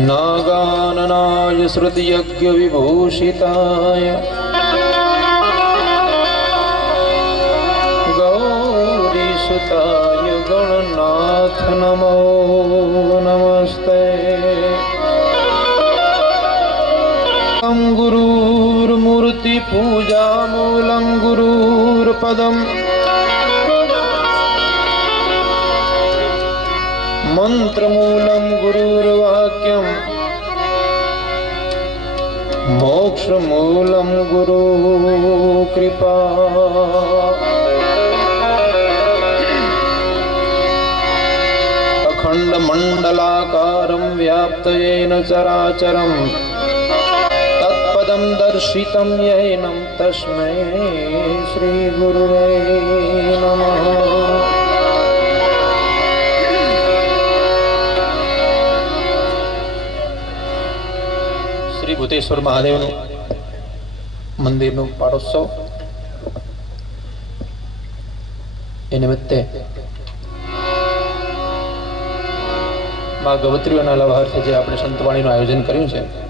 नागाननाय श्रुतियज्ञविभूषिताय गौरीसुताय गणनाथ नमो नमस्ते गुरुर्मूर्तिपूजामूलं गुरुर्पदम् मन्त्रमूलं गुरुर् मोक्षमूलं गुरुकृपा अखण्डमण्डलाकारं व्याप्तयेन चराचरम् तत्पदं दर्शितं येनं तस्मै श्रीगुरुवे नमः ભૂતેશ્વર મહાદેવનું મંદિરનું પાટોત્સવ એ નિમિત્તે મા ગવત્રીઓના લવાર્થે જે આપણે સંતવાણીનું આયોજન કર્યું છે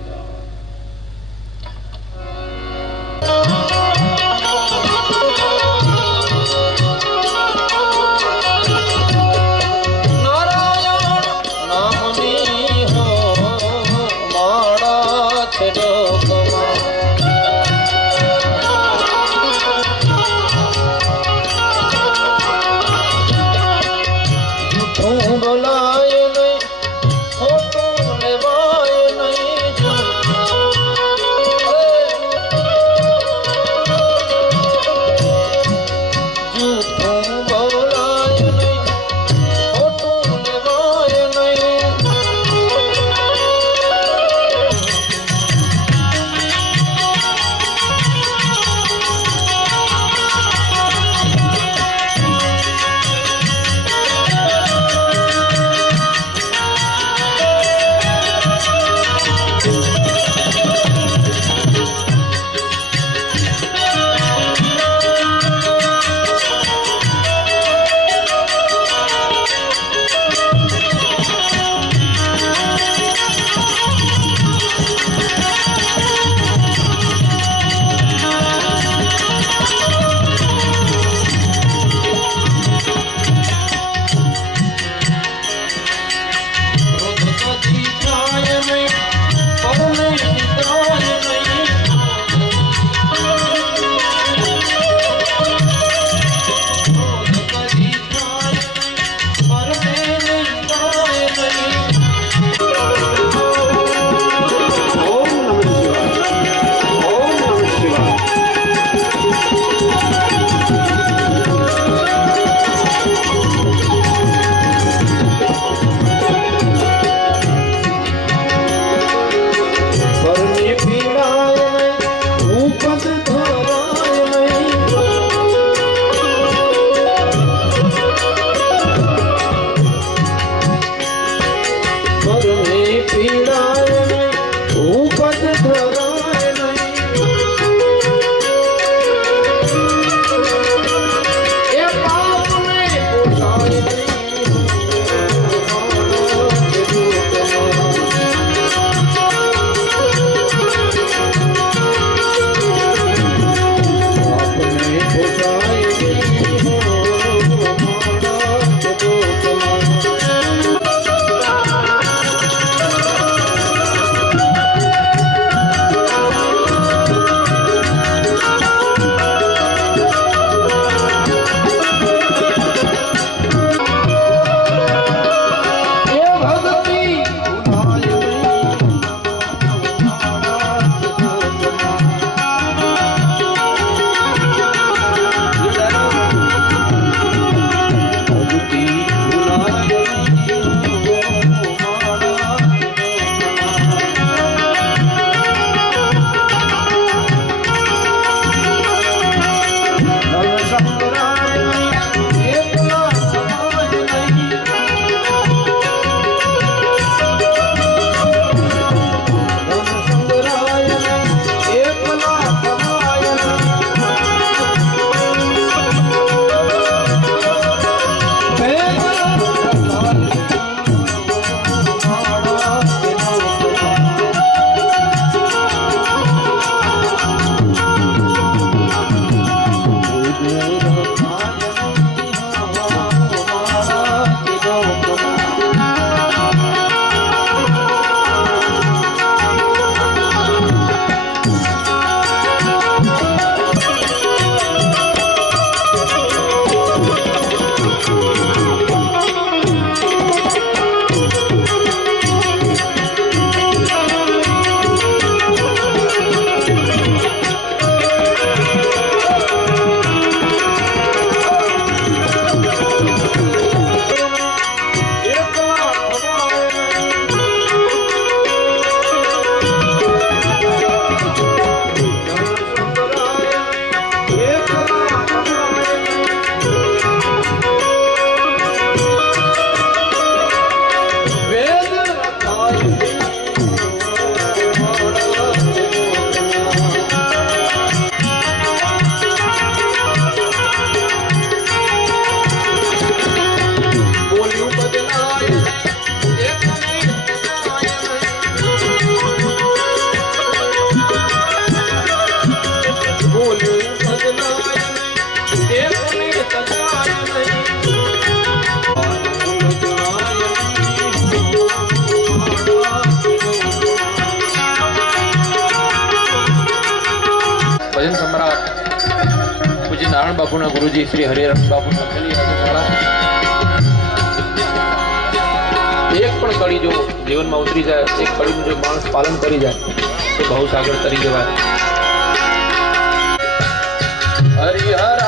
બાપુના ગુરુજી શ્રી હરિહરન બાપુના એક પણ કડી જો જીવનમાં ઉતરી જાય, એક કડીનું જો માણસ પાલન કરી જાય, તો બહુ સાગર તરી જવાય. હરિહરાનંદજી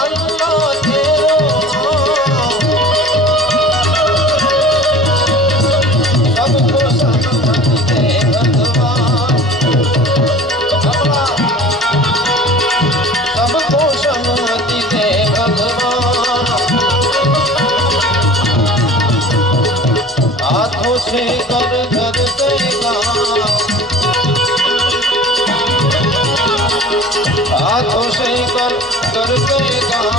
아유. कर